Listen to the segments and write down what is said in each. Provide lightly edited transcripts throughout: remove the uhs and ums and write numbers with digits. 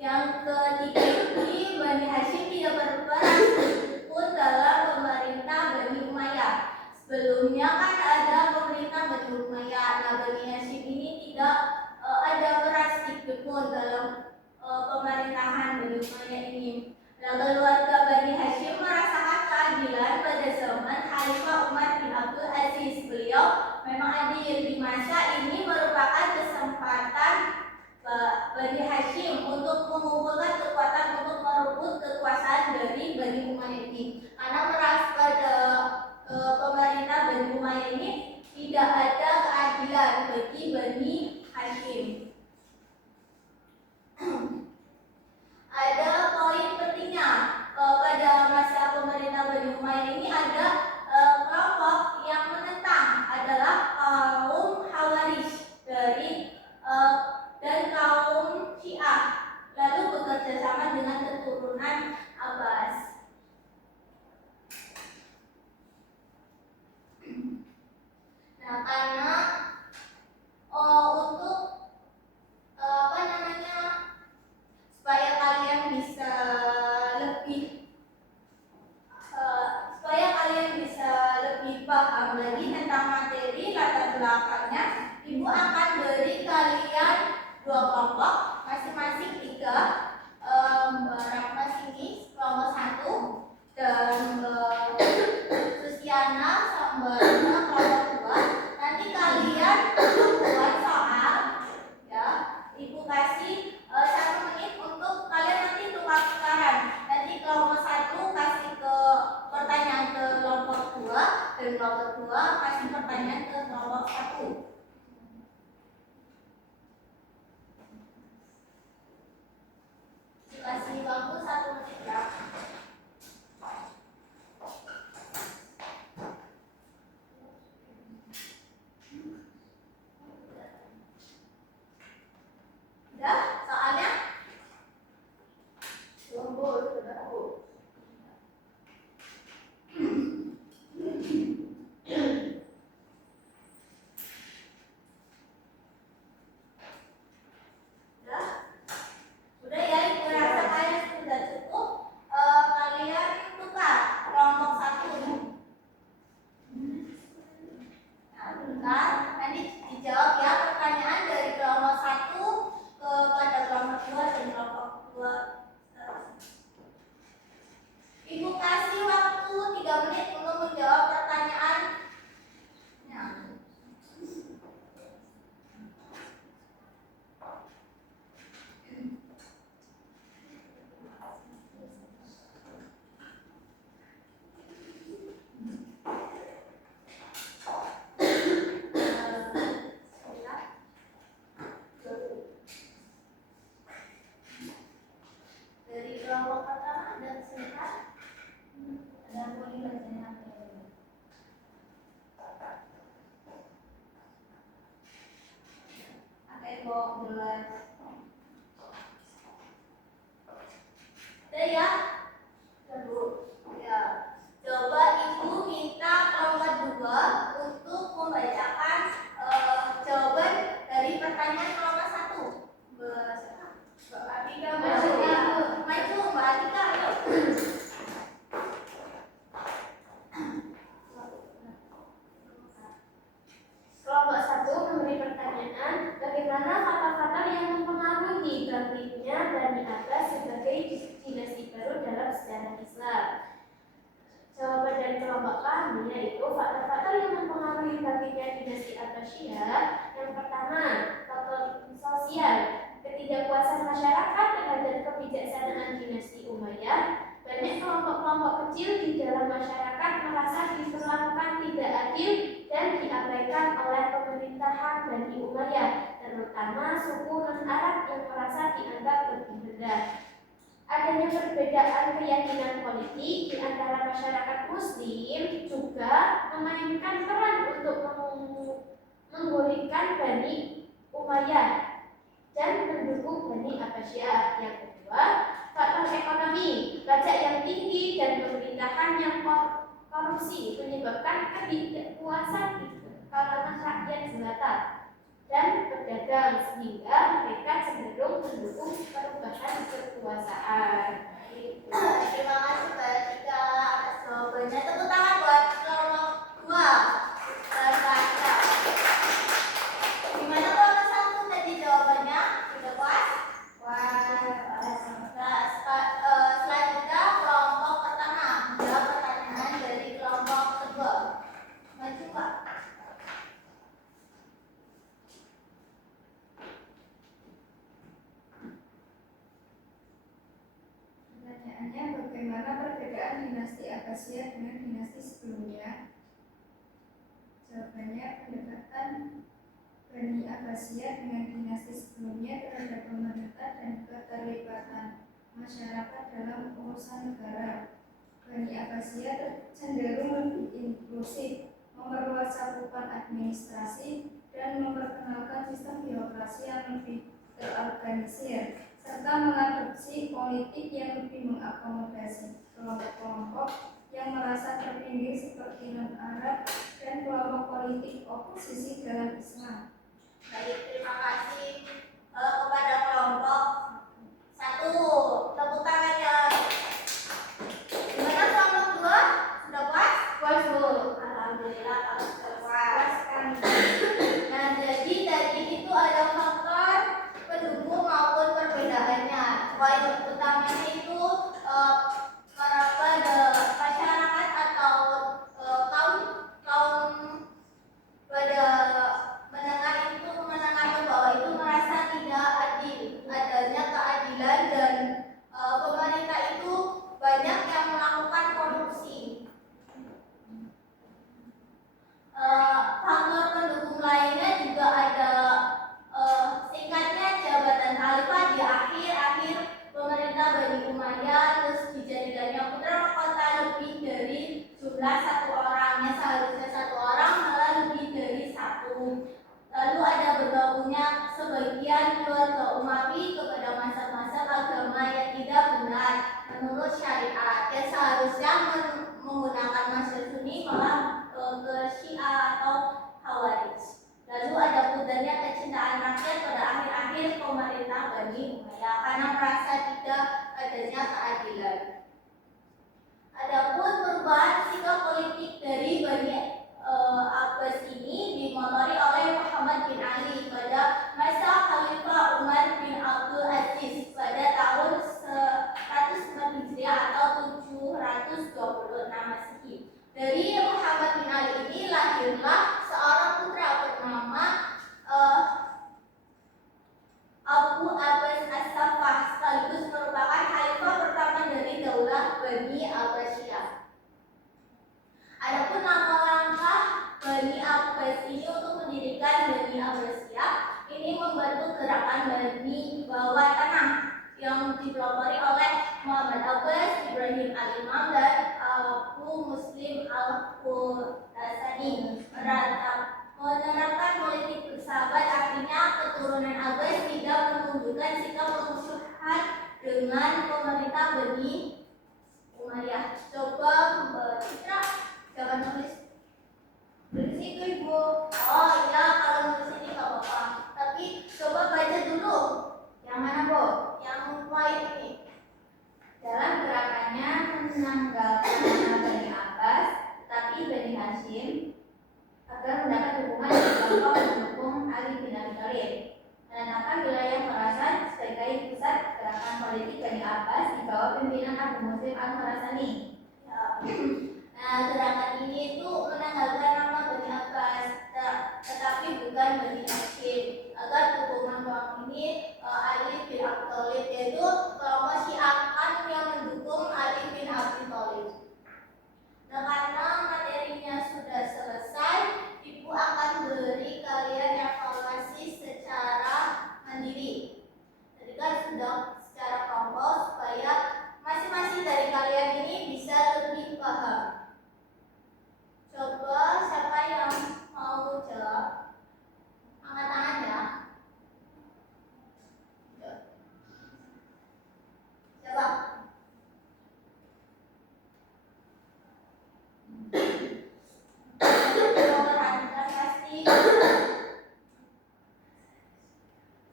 Yang ketiga ini Bani Hashim tidak berperan pun dalam pemerintah Bani Umayyah. Sebelumnya kan ada pemerintah Bani Umayyah. Nah, Bani Hashim ini tidak ada peran sedikit pun dalam pemerintahan Bani Umayyah ini. Nah, keluarga Bani Hashim merasakan keadilan pada zaman Khalifah Umar bin Abdul Aziz. Beliau memang adil. Di masa ini merupakan kesempatan Bani Hashim untuk mengumpulkan kekuatan untuk merebut kekuasaan dari Bani Umayyah ini. Karena merasa pada pemerintah Bani Umayyah ini tidak ada keadilan bagi Bani Hashim. Ada poin pentingnya pada masa pemerintah Bani Umayyah ini ada kelompok yang menentang adalah kaum Khawarij dan kaum Syiah, lalu bekerja sama dengan keturunan Abbas. Nah, karena untuk supaya kalian bisa lebih paham lagi tentang materi latar belakangnya, Ibu akan beri kalian 2 kelompok, masing-masing 3. Berapa sini? Kelompok 1 dan Susiana sama kelompok 2. Nanti kalian membuat soal, ya. Ibu kasih 1 menit untuk kalian nanti tukar-tukaran. Nanti kelompok 1 kasih ke pertanyaan ke kelompok 2 dan kelompok 2 kasih pertanyaan ke kelompok 1. Kasih waktu 1 menit ya. Udah soalnya? Udah ya, Ibu rasa kalian sudah cukup. Kalian tukar kelompok 1. Nah, tukar. Nanti dijawab ya pertanyaan dari kelompok 1 kepada kelompok 2 dan kelompok 2. Ibu kasih waktu 3 menit untuk menjawab pertanyaan. Dari kelompok pertama ada sebentar. Ada boleh bacanya. Pakai kok jelas. Udah ya? Ya. Coba Ibu minta kelompok 2 untuk membacakan jawaban dari pertanyaan kelompok 1. Mbak Atika maju, Mbak Atika, ayo. Kelompok 1 memberi pertanyaan, bagaimana faktor-faktor yang mempengaruhi bangkitnya Bani Abbas sebagai dinasti baru dalam sejarah Islam? Jawaban dari kelompok kami yaitu faktor-faktor yang mempengaruhi bangkitnya dinasti Abbasiyah. Yang pertama, faktor sosial, ketidakpuasan masyarakat terhadap kebijaksanaan dinasti Umayyah. Banyak kelompok-kelompok kecil di dalam masyarakat merasa diperlakukan tidak adil dan diabaikan oleh pemerintahan Bani Umayyah, terutama suku non-Arab yang merasa dianggap lebih rendah. Adanya perbedaan keyakinan politik di antara masyarakat Muslim juga memainkan peran untuk menggulingkan Bani Umayyah dan mendukung Bani Abbasiyah. Yang kedua, faktor ekonomi, pajak yang tinggi dan pemerintahan yang korupsi menyebabkan ketidakpuasan di kalangan rakyat jelata dan pedagang, sehingga mereka cenderung mendukung perubahan kekuasaan. Terima kasih Mbak Tika atas jawabannya. Tepuk tangan buat kelompok 2. Baca. Gimana kelompok 1 tadi jawabannya? Sudah puas? Selanjutnya kelompok pertama. Jawab pertanyaan dari kelompok kedua. Maju Pak. Pertanyaannya, bagaimana perbedaan dinasti Abbasiyah dengan dinasti sebelumnya? Jawabannya, pendekatan Bani Abbasiyah dengan dinasti sebelumnya terhadap pemerintah dan keterlibatan masyarakat dalam urusan negara. Bani Abbasiyah cenderung lebih inklusif, memperluas cakupan administrasi, dan memperkenalkan sistem birokrasi yang lebih terorganisir, serta mengadopsi politik yang lebih mengakomodasi kelompok-kelompok yang merasa terpinggir seperti non-Arab dan kelompok politik oposisi dalam Islam. Baik, terima kasih kepada kelompok 1. Tepuk tangannya. Gimana kelompok 2? Sudah puas? Puas Bu. Alhamdulillah kalau sudah puas. Nah, jadi tadi itu ada faktor pendukung maupun perbedaannya. Poin utamanya itu pada masyarakat atau kaum pada menengah itu menengahkan bahwa itu merasa tidak adil, adanya keadilan dan pemerintah itu banyak yang melakukan korupsi. Faktor pendukung lainnya juga ada singkatnya jabatan khalifah di akhir pemerintah Bani Umayyah, terus dijadikannya putra mahkota lebih dari jumlah 1 orangnya, seharusnya 1 orang malah lebih dari 1. Lalu ada bergabungnya sebagian keluarga Umawi kepada masa-masa agama yang tidak benar menurut syariat, yang seharusnya menggunakan mazhab Sunni malah ke Syiah atau Khawarij. Lalu ada pudarnya kecintaan rakyat pada akhir-akhir pemerintah Bani Umayyah karena merasa tidak adanya keadilan. Adapun perubahan sikap politik dari Bani Abbas ini dimotori oleh Muhammad bin Ali pada masa Khalifah Umar bin Abdul Aziz pada tahun 104 Hijriah atau 726 Masehi. Dari Muhammad bin Ali ini lahirlah seorang putra bernama Abu Abbas As-Saffah, sekaligus merupakan khalifah pertama dari daulah Bani Abbasiyah. Adapun nama langkah Bani Abbas ini untuk mendirikan Bani Abbasiyah ini membantu gerakan Bani bawah tanah yang dipelopori oleh Muhammad Abbas, Ibrahim Al-Imam, dan Abu Muslim Al-Khurasani. Menerapkan politik bersahabat artinya keturunan Abbas tidak menunjukkan sikap permusuhan dengan pemerintah Bani Umayyah. Coba Mbak Citra, jangan nulis di situ Ibu. Oh iya, kalau nulis ini nggak apa-apa. Tapi coba baca dulu. Yang mana Bu? Yang poin ini. Dalam gerakannya menanggalkan nama Bani Abbas, tetapi Bani Hashim agar mendapat dukungan dari kelompok pendukung Ali bin Abi Thalib. Menetapkan wilayah Khorasan sebagai pusat gerakan politik Bani Abbas di bawah pimpinan Abu Muslim Al-Khurasani. Nah, gerakan ini itu menanggalkan nama Bani Abbas, tetapi bukan Bani Hashim, agar dukungan kelompok ini Ali bin Abi Thalib, yaitu kelompok Syiah yang mendukung Ali bin Abi Thalib. Nah, karena materinya sudah selesai, Ibu akan beri kalian evaluasi secara mandiri. Tadi kan sudah secara kelompok supaya masing-masing dari kalian ini bisa lebih paham. Coba siapa yang mau jawab? Angkat tangan ya. Siapa?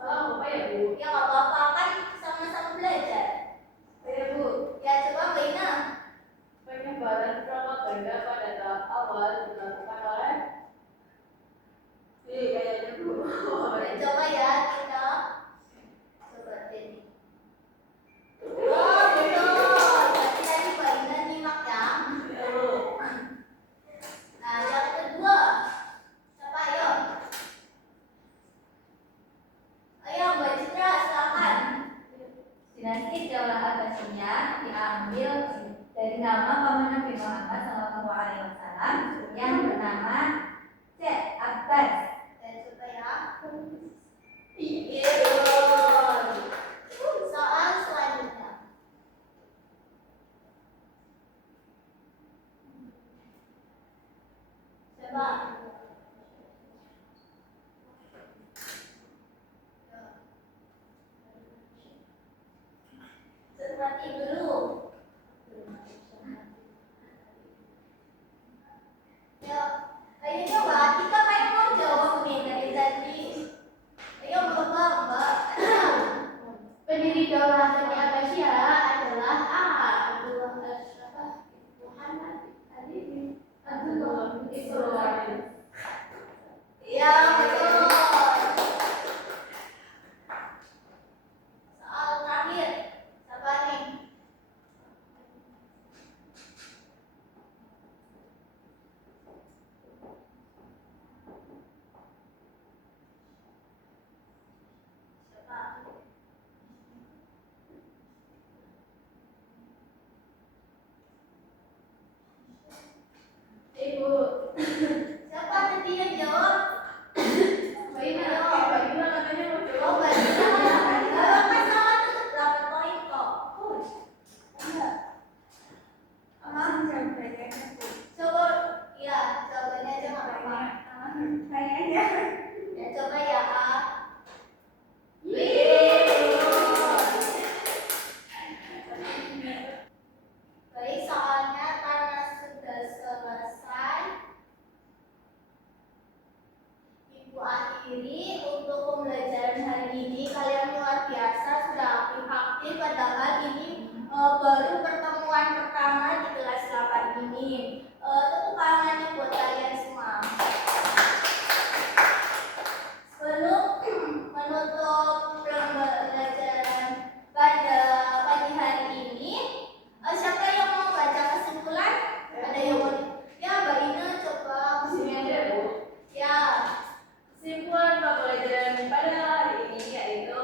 Tolong Bapak ya Bu. Ya nggak apa-apa kan, sama dinasti Daulah Abbasiyah diambil dari nama paman Nabi Muhammad SAW yang bernama Syekh Abbas. Dan coba ya. Iya. Soal selanjutnya. Coba. Cermati dulu. Ya, ayo coba. Kita kayak mau jawab nih dari tadi. Ayo Mbak. Pendiri Daulah Bani Abbasiyah adalah Abdullah Muhammad Abdullah Ibrahim. Ya, betul. Soal terakhir, siapa nih? Siapa? Ibu. Siapa tadi yang jawab? Bagaimana katanya mau jawab? Oh, Mbak. Kalau masalah tetap dapat poin kok. Coba, ya, jawabannya aja nggak apa-apa. Ya, coba ya, A. Baik, soalnya karena sudah selesai, Ibu akhiri untuk pembelajaran hari ini. Kalian luar biasa, sudah aktif-aktif, padahal ini baru pertemuan pertama di kelas 8 ini. Tepuk tangannya buat kalian semua. Sebelum menutup pembelajaran pada pagi hari ini, siapa yang mau baca kesimpulan? Ada yang mau? Ya, Mbak Ina coba Sini aja, Bu. Ya, Kesimpulan pembelajaran pada hari ini yaitu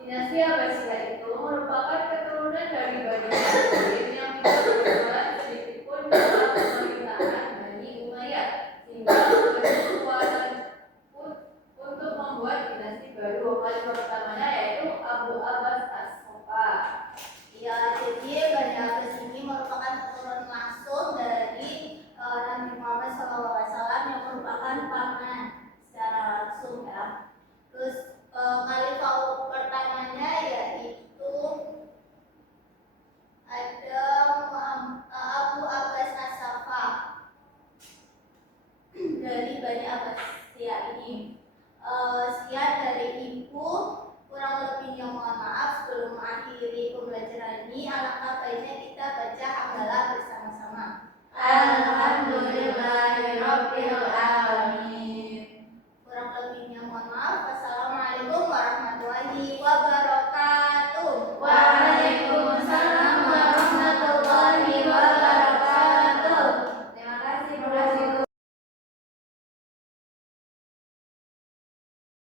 dinasti Abbasiyah itu merupakan keturunan dari Bani Hashim yang tidak berbuat sedikit pun dalam pemerintahan Bani Umayyah, sehingga memberi kekuatan untuk membuat dinasti baru. Khalifah pertamanya yaitu Abu Abbas As-Soffa. ya, jadi Bani Abbas ini merupakan keturunan langsung dari Nabi Muhammad SAW yang merupakan paman secara langsung ya. Terus khalifah pertamanya yaitu ada Abu Abbas As-Soffa dari Bani Abbasiyah ini. Sekian dari Ibu, kurang lebihnya mohon maaf. Sebelum mengakhiri pembelajaran ini, alangkah baiknya kita baca